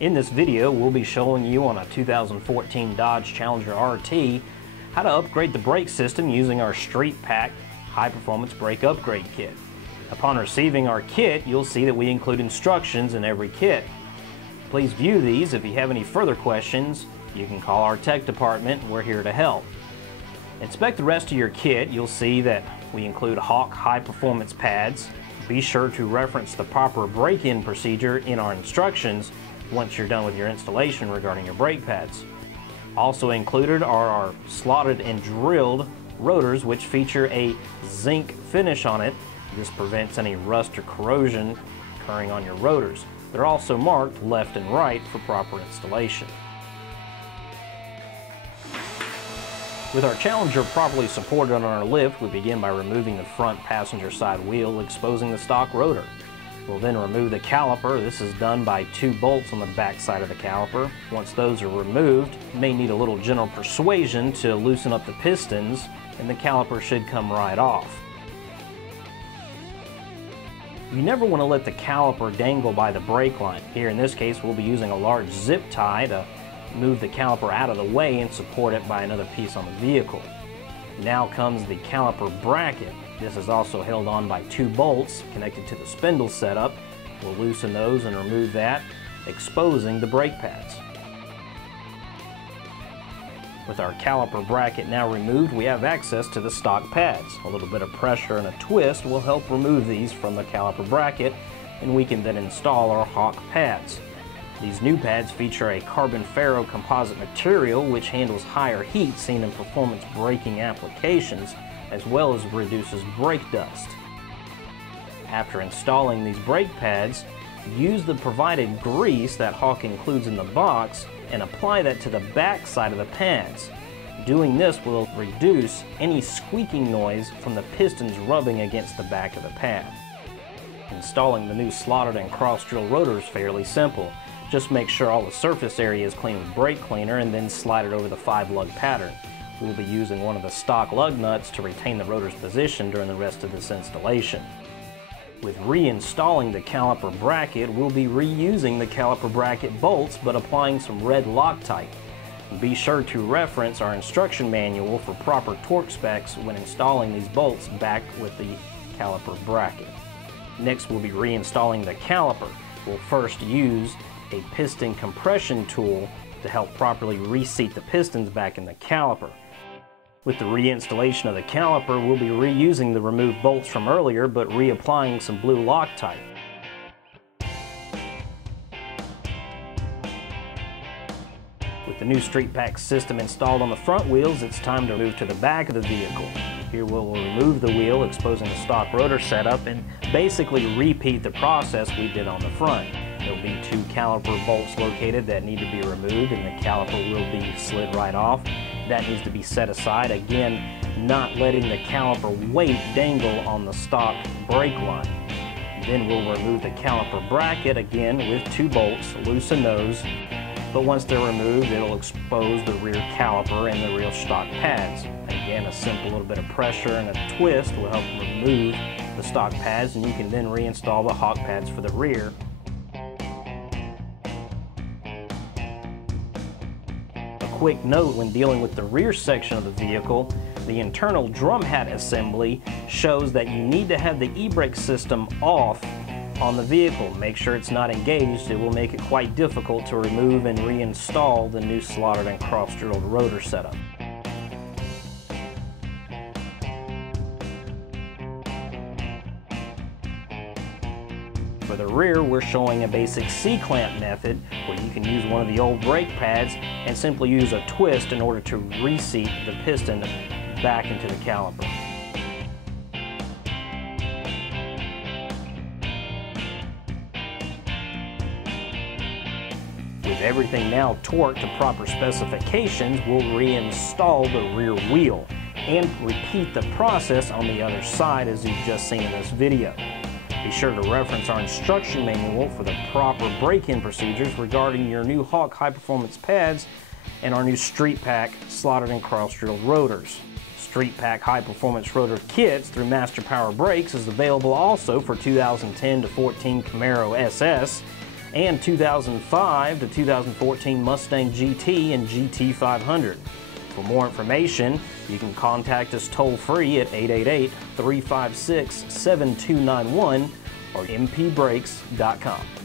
In this video, we'll be showing you on a 2014 Dodge Challenger RT how to upgrade the brake system using our Street Pak High Performance Brake Upgrade Kit. Upon receiving our kit, you'll see that we include instructions in every kit. Please view these. If you have any further questions, you can call our tech department. We're here to help. Inspect the rest of your kit. You'll see that we include Hawk High Performance pads. Be sure to reference the proper break-in procedure in our instructions once you're done with your installation regarding your brake pads. Also included are our slotted and drilled rotors, which feature a zinc finish on it. This prevents any rust or corrosion occurring on your rotors. They're also marked left and right for proper installation. With our Challenger properly supported on our lift, we begin by removing the front passenger side wheel, exposing the stock rotor. We'll then remove the caliper. This is done by 2 bolts on the back side of the caliper. Once those are removed, you may need a little gentle persuasion to loosen up the pistons, and the caliper should come right off. You never want to let the caliper dangle by the brake line. Here in this case, we'll be using a large zip tie to move the caliper out of the way and support it by another piece on the vehicle. Now comes the caliper bracket. This is also held on by 2 bolts connected to the spindle setup. We'll loosen those and remove that, exposing the brake pads. With our caliper bracket now removed, we have access to the stock pads. A little bit of pressure and a twist will help remove these from the caliper bracket, and we can then install our Hawk pads. These new pads feature a carbon ferro composite material which handles higher heat seen in performance braking applications, as well as reduces brake dust. After installing these brake pads, use the provided grease that Hawk includes in the box and apply that to the back side of the pads. Doing this will reduce any squeaking noise from the pistons rubbing against the back of the pad. Installing the new slotted and cross drill rotor is fairly simple. Just make sure all the surface area is clean with brake cleaner and then slide it over the 5-lug pattern. We'll be using one of the stock lug nuts to retain the rotor's position during the rest of this installation. With reinstalling the caliper bracket, we'll be reusing the caliper bracket bolts but applying some red Loctite. Be sure to reference our instruction manual for proper torque specs when installing these bolts back with the caliper bracket. Next, we'll be reinstalling the caliper. We'll first use a piston compression tool to help properly reseat the pistons back in the caliper. With the reinstallation of the caliper, we'll be reusing the removed bolts from earlier but reapplying some blue Loctite. With the new Street Pak system installed on the front wheels, it's time to move to the back of the vehicle. Here we'll remove the wheel, exposing the stock rotor setup, and basically repeat the process we did on the front. There'll be 2 caliper bolts located that need to be removed, and the caliper will be slid right off. That needs to be set aside, again, not letting the caliper weight dangle on the stock brake line. Then we'll remove the caliper bracket, again with 2 bolts, loosen those, but once they're removed, it'll expose the rear caliper and the rear stock pads. Again, a simple little bit of pressure and a twist will help remove the stock pads, and you can then reinstall the Hawk pads for the rear. Quick note when dealing with the rear section of the vehicle, the internal drum hat assembly shows that you need to have the e-brake system off on the vehicle. Make sure it's not engaged. It will make it quite difficult to remove and reinstall the new slotted and cross-drilled rotor setup. For the rear, we're showing a basic C-clamp method where you can use one of the old brake pads and simply use a twist in order to reseat the piston back into the caliper. With everything now torqued to proper specifications, we'll reinstall the rear wheel and repeat the process on the other side as you've just seen in this video. Be sure to reference our instruction manual for the proper break-in procedures regarding your new Hawk High Performance pads and our new Street Pak slotted and cross-drilled rotors. Street Pak High Performance Rotor Kits through Master Power Brakes is available also for 2010 to 14 Camaro SS. and 2005 to 2014 Mustang GT and GT 500. For more information, you can contact us toll-free at 888-356-7291 or mpbrakes.com.